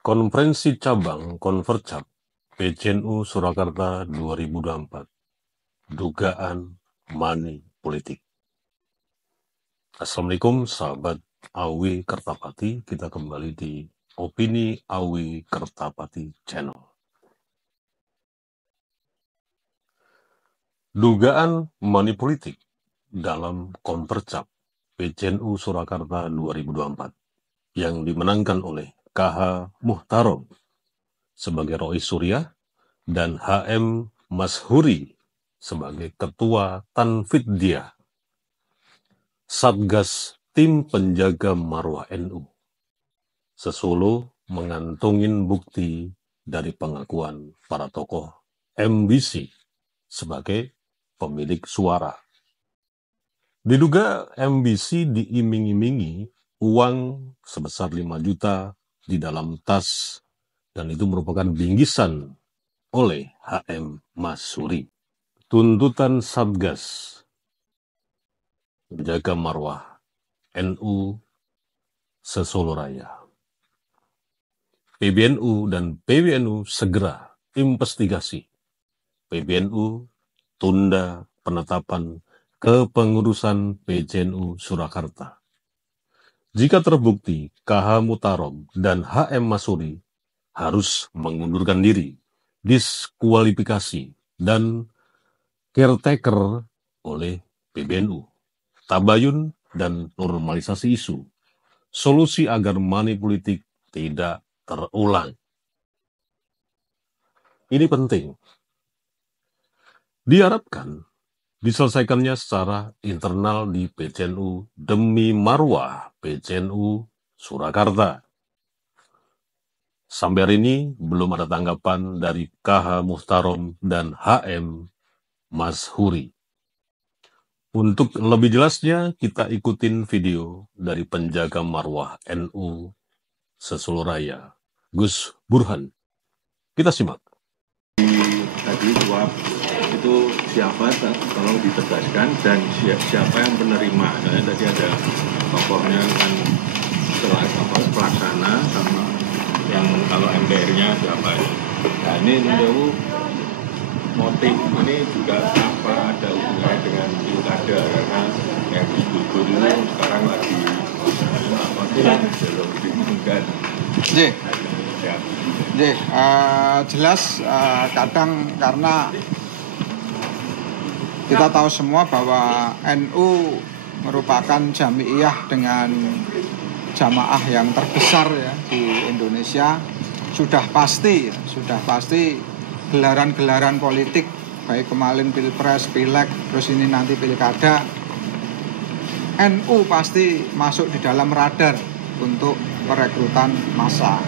Konferensi Cabang Konvercap PCNU Surakarta 2024. Dugaan money politik. Assalamualaikum sahabat Awi Kertapati. Kita kembali di Opini Awi Kertapati Channel. Dugaan money politik dalam Konvercap PCNU Surakarta 2024 yang dimenangkan oleh KH Muhtarom sebagai Rois Surya dan HM Mashuri sebagai Ketua Tanfidiyah Satgas Tim Penjaga Marwah NU sesolo mengantungin bukti dari pengakuan para tokoh MBC sebagai pemilik suara. Diduga MBC diiming-imingi uang sebesar 5 juta di dalam tas dan itu merupakan bingkisan oleh HM Mashuri. Tuntutan Satgas Menjaga Marwah NU Sesolo Raya. PBNU dan PWNU segera investigasi. PBNU tunda penetapan kepengurusan PCNU Surakarta. Jika terbukti KH Muhtarom dan HM Mashuri harus mengundurkan diri, diskualifikasi, dan caretaker oleh PBNU. Tabayun dan normalisasi isu. Solusi agar money politik tidak terulang. Ini penting. Diharapkan diselesaikannya secara internal di PCNU demi marwah PCNU Surakarta. Sampai hari ini belum ada tanggapan dari KH Muhtarom dan HM Mashuri. Untuk lebih jelasnya, kita ikutin video dari penjaga marwah NU Sesolo Raya, Gus Burhan. Kita simak. Tadi suap itu siapa, tolong ditegaskan, dan siapa yang penerima. Nah, tadi ada tokohnya kan pelaksana sama yang kalau MPR-nya siapa. Nah ini menurut motif ini juga apa ada hubungannya dengan pilkada, karena yang disebut itu sekarang lagi apa belum diumumkan. Jelas kadang karena kita tahu semua bahwa NU merupakan jamiah dengan jamaah yang terbesar ya di Indonesia. Sudah pasti gelaran-gelaran politik, baik kemarin pilpres, pileg, terus ini nanti pilkada, NU pasti masuk di dalam radar untuk perekrutan massa.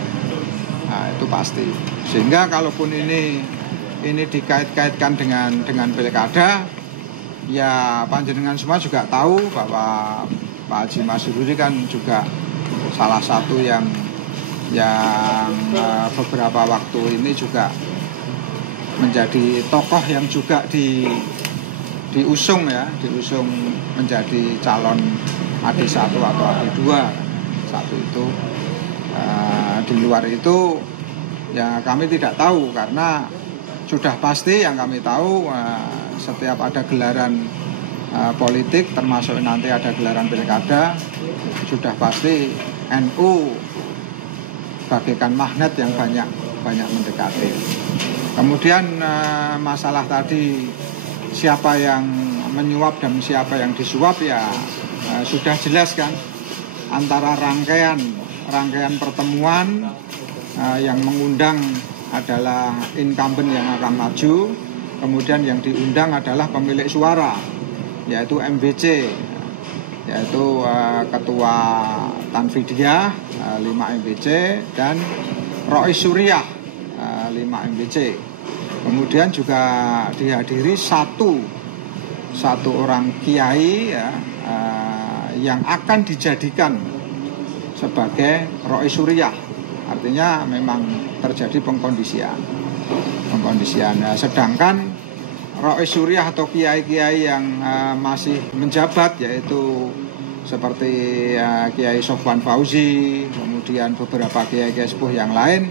Nah, itu pasti. Sehingga kalaupun ini dikait-kaitkan dengan pilkada, ya panjenengan semua juga tahu bahwa Pak Haji Mashuri kan juga salah satu yang beberapa waktu ini juga menjadi tokoh yang juga diusung menjadi calon AD1 atau AD2 satu itu. Di luar itu ya kami tidak tahu, karena sudah pasti yang kami tahu setiap ada gelaran politik, termasuk nanti ada gelaran pilkada, sudah pasti NU bagaikan magnet yang banyak mendekati. Kemudian masalah tadi siapa yang menyuap dan siapa yang disuap, ya sudah jelas kan, antara rangkaian pertemuan yang mengundang adalah incumbent yang akan maju, kemudian yang diundang adalah pemilik suara, yaitu MBC, yaitu Ketua Tanfidiyah 5 MBC dan Rois Surya 5 MBC. Kemudian juga dihadiri satu orang kiai ya, yang akan dijadikan sebagai Rois Surya. Artinya memang terjadi pengkondisian. Nah, sedangkan Rois Surya atau kiai-kiai yang masih menjabat, yaitu seperti Kiai Sofwan Fauzi, kemudian beberapa kiai-kiai sepuh yang lain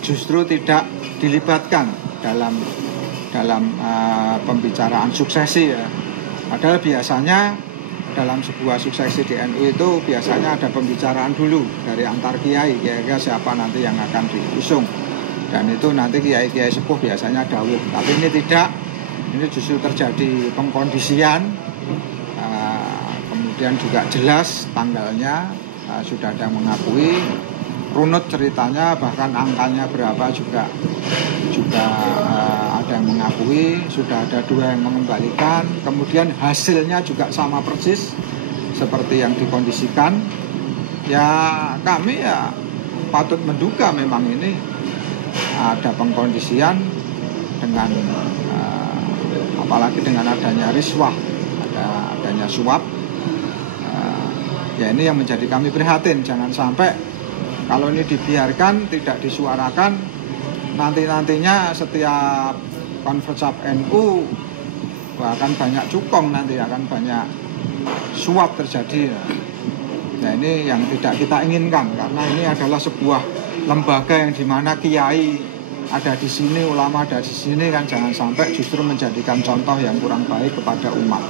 justru tidak dilibatkan dalam pembicaraan suksesi ya. Padahal biasanya dalam sebuah suksesi di NU itu biasanya ada pembicaraan dulu dari antar kiai, kira-kira siapa nanti yang akan diusung. Dan itu nanti kiai-kiai sepuh biasanya dawuh. Tapi ini tidak, ini justru terjadi pengkondisian, kemudian juga jelas tanggalnya, sudah ada yang mengakui, runut ceritanya, bahkan angkanya berapa juga ada yang mengakui, sudah ada 2 yang mengembalikan, kemudian hasilnya juga sama persis seperti yang dikondisikan. Ya kami ya patut menduga memang ini ada pengkondisian dengan apalagi dengan adanya riswah, adanya suap. Ya ini yang menjadi kami prihatin, jangan sampai kalau ini dibiarkan, tidak disuarakan, nantinya setiap konferensi NU akan banyak cukong, nanti akan banyak suap terjadi. Nah ini yang tidak kita inginkan, karena ini adalah sebuah lembaga yang dimana kiai ada di sini, ulama ada di sini, kan jangan sampai justru menjadikan contoh yang kurang baik kepada umat.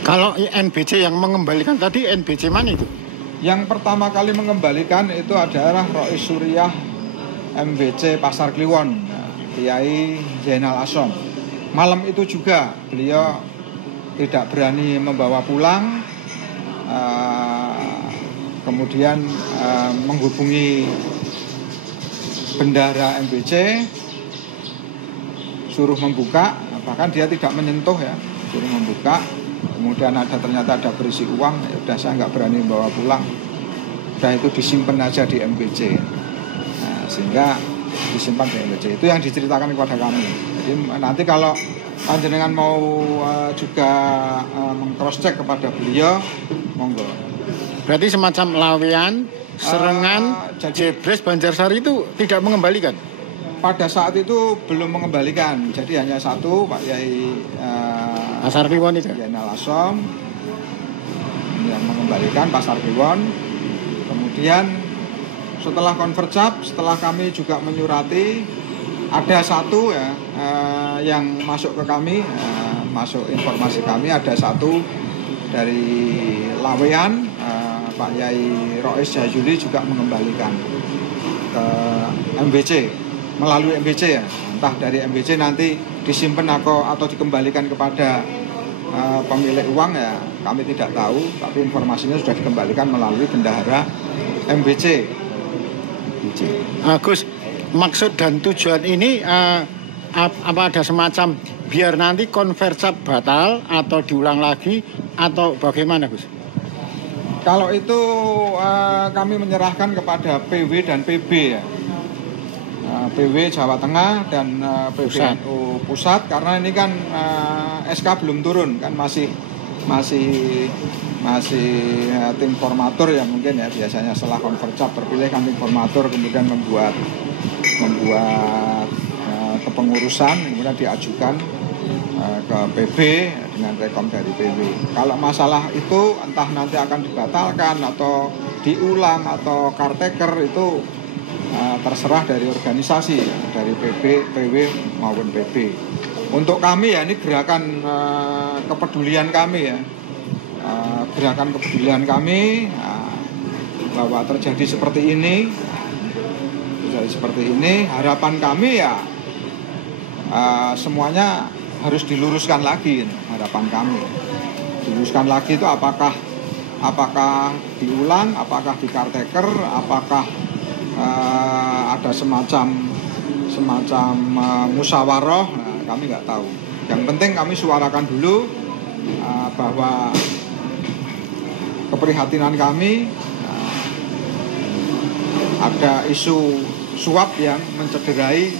Kalau NBC yang mengembalikan tadi, NBC mana itu? Yang pertama kali mengembalikan itu adalah Rois Suriah MBC Pasar Kliwon, Kiai Zainal Asom. Malam itu juga beliau tidak berani membawa pulang, kemudian menghubungi bendahara MBC, suruh membuka, bahkan dia tidak menyentuh ya, suruh membuka. Kemudian ternyata ada berisi uang, ya udah saya nggak berani membawa pulang, udah itu disimpan aja di MBC. Nah, sehingga disimpan di MBC, itu yang diceritakan kepada kami. Jadi nanti kalau panjenengan mau juga meng-cross check kepada beliau, monggo. Berarti semacam Lawean, Serengan, Jebres, Banjarsari itu tidak mengembalikan? Pada saat itu belum mengembalikan, jadi hanya satu Pak Yai Pasar Kliwon itu? Zainal Asom yang mengembalikan Pasar Kliwon. Kemudian setelah konvercap, setelah kami juga menyurati, ada satu ya yang masuk ke kami, masuk informasi kami, ada satu dari Lawean, Pak Yai Rois Jajuli juga mengembalikan ke MBC melalui MBC ya, entah dari MBC nanti disimpan atau dikembalikan kepada pemilik uang ya kami tidak tahu, tapi informasinya sudah dikembalikan melalui bendahara MBC. Gus, maksud dan tujuan ini apa ada semacam biar nanti konversap batal atau diulang lagi atau bagaimana Gus? Kalau itu kami menyerahkan kepada PW dan PB ya, PW Jawa Tengah dan PBNU Pusat, karena ini kan SK belum turun kan, masih tim formatur ya mungkin ya, biasanya setelah konvercap terpilih kan tim formatur, kemudian membuat kepengurusan, kemudian diajukan ke PB dengan rekom dari PW. Kalau masalah itu entah nanti akan dibatalkan atau diulang atau caretaker itu terserah dari organisasi, dari PW maupun PB. Untuk kami ya ini gerakan kepedulian kami ya, gerakan kepedulian kami bahwa terjadi seperti ini, harapan kami ya semuanya harus diluruskan lagi. Harapan kami diluruskan lagi itu apakah diulang, apakah di caretaker, apakah ada semacam musyawarah, kami nggak tahu. Yang penting kami suarakan dulu bahwa keprihatinan kami ada isu suap yang mencederai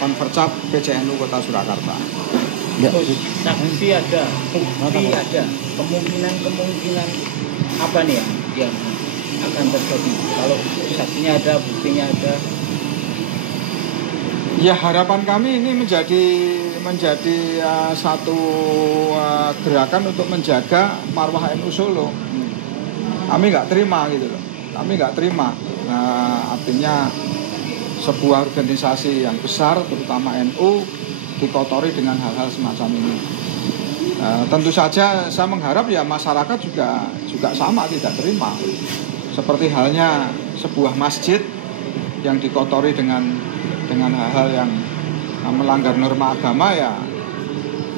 konvercap PCNU Kota Surakarta. Ya. Saksi ada, bukti ada, kemungkinan apa nih yang akan terjadi kalau saksinya ada, buktinya ada? Ya harapan kami ini menjadi menjadi satu gerakan untuk menjaga marwah NU Solo. Kami nggak terima gitu loh. Kami nggak terima. Artinya sebuah organisasi yang besar, terutama NU, dikotori dengan hal-hal semacam ini. Tentu saja saya mengharap ya masyarakat juga sama tidak terima. Seperti halnya sebuah masjid yang dikotori dengan hal-hal yang melanggar norma agama, ya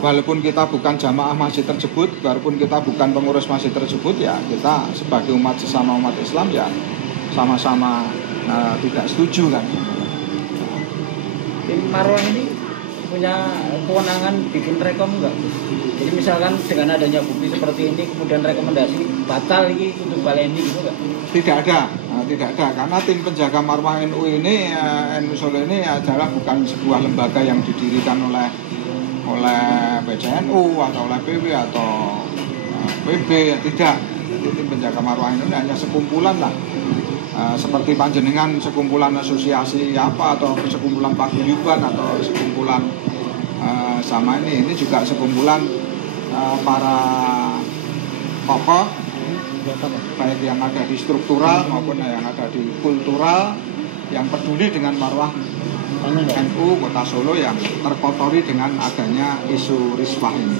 walaupun kita bukan jamaah masjid tersebut, walaupun kita bukan pengurus masjid tersebut, ya kita sebagai sesama umat Islam ya sama-sama tidak setuju kan. Tim Marwah ini punya kewenangan bikin rekom enggak? Jadi misalkan dengan adanya bukti seperti ini kemudian rekomendasi batal ini untuk baleni gitu enggak? Tidak ada, karena tim penjaga marwah NU ini, NU Solo ini adalah bukan sebuah lembaga yang didirikan oleh PCNU atau oleh PW atau PB, ya tidak. Jadi tim penjaga marwah NU ini hanya sekumpulan lah, seperti panjenengan sekumpulan asosiasi apa atau sekumpulan paguyuban atau sekumpulan sama ini juga sekumpulan para tokoh, baik yang ada di struktural maupun yang ada di kultural, yang peduli dengan marwah NU Kota Solo yang terkotori dengan adanya isu riswah ini.